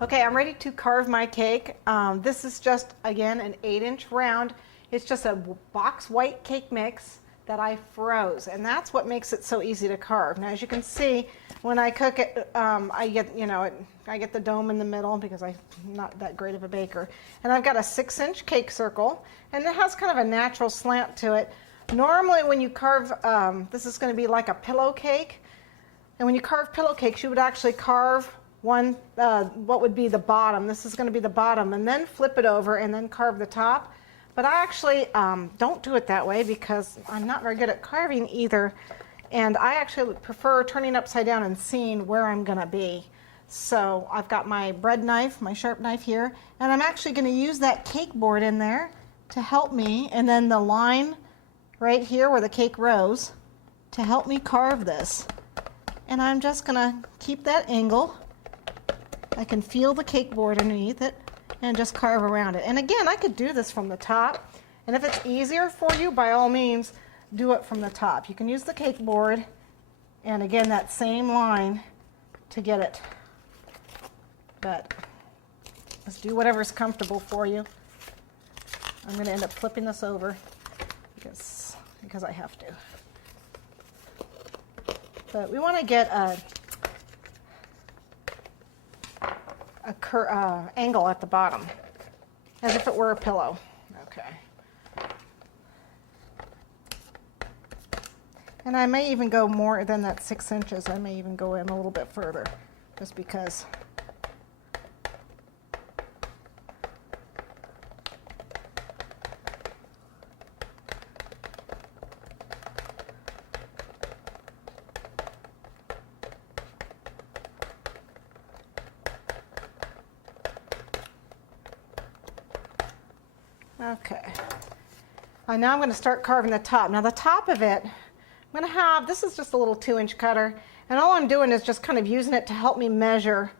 Okay, I'm ready to carve my cake. This is just, again, an 8-inch round. It's just a box white cake mix that I froze, and that's what makes it so easy to carve. Now, as you can see, when I cook it, I get, I get the dome in the middle because I'm not that great of a baker. And I've got a 6-inch cake circle, and it has kind of a natural slant to it. Normally, when you carve, this is going to be like a pillow cake, and when you carve pillow cakes, you would actually carve one, what would be the bottom. This is going to be the bottom, and then flip it over and then carve the top. But I actually don't do it that way because I'm not very good at carving either, and I actually prefer turning upside down and seeing where I'm going to be. So I've got my bread knife, my sharp knife here, and I'm actually going to use that cake board in there to help me, and then the line right here where the cake rose to help me carve this. And I'm just going to keep that angle. I can feel the cake board underneath it and just carve around it. And again, I could do this from the top. And if it's easier for you, by all means, do it from the top. You can use the cake board and again, that same line to get it. But let's do whatever's comfortable for you. I'm going to end up flipping this over because I have to. But we want to get a angle at the bottom, as if it were a pillow. Okay. And I may even go more than that 6 inches. I may even go in a little bit further, just because. Okay, now I'm going to start carving the top. Now the top of it, I'm going to have, this is just a little 2-inch cutter, and all I'm doing is just kind of using it to help me measure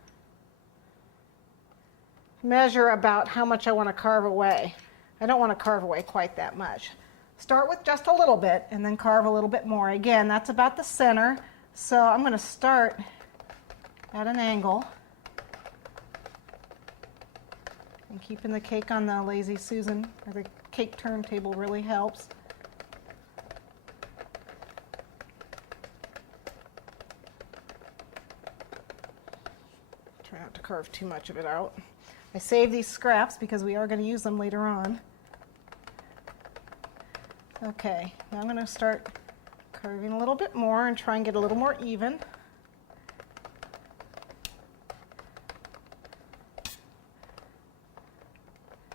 about how much I want to carve away. I don't want to carve away quite that much. Start with just a little bit and then carve a little bit more. Again, that's about the center, so I'm going to start at an angle. And keeping the cake on the Lazy Susan, or the cake turntable, really helps. Try not to carve too much of it out. I save these scraps because we are going to use them later on. Okay, now I'm going to start carving a little bit more and try and get a little more even.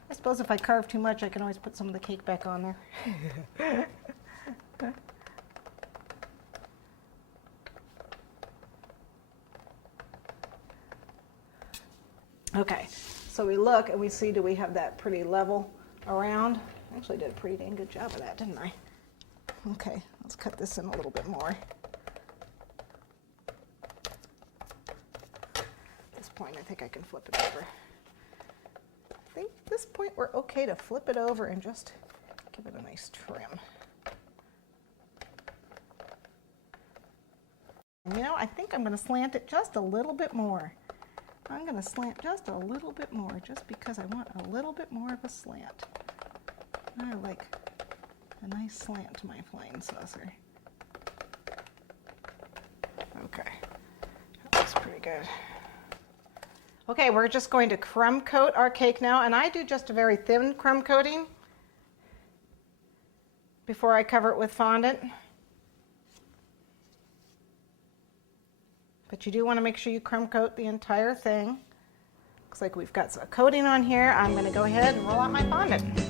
I suppose if I carve too much, I can always put some of the cake back on there. Okay, so we look and we see, do we have that pretty level around? I actually did a pretty dang good job of that, didn't I? Okay, let's cut this in a little bit more. At this point, I think I can flip it over. I think at this point we're okay to flip it over and just give it a nice trim. And I think I'm going to slant it just a little bit more. I'm going to slant just a little bit more just because I want a little bit more of a slant. I like a nice slant to my flying saucer. Okay, that looks pretty good. Okay, we're just going to crumb coat our cake now, and I do just a very thin crumb coating before I cover it with fondant. But you do want to make sure you crumb coat the entire thing. Looks like we've got a coating on here. I'm going to go ahead and roll out my fondant.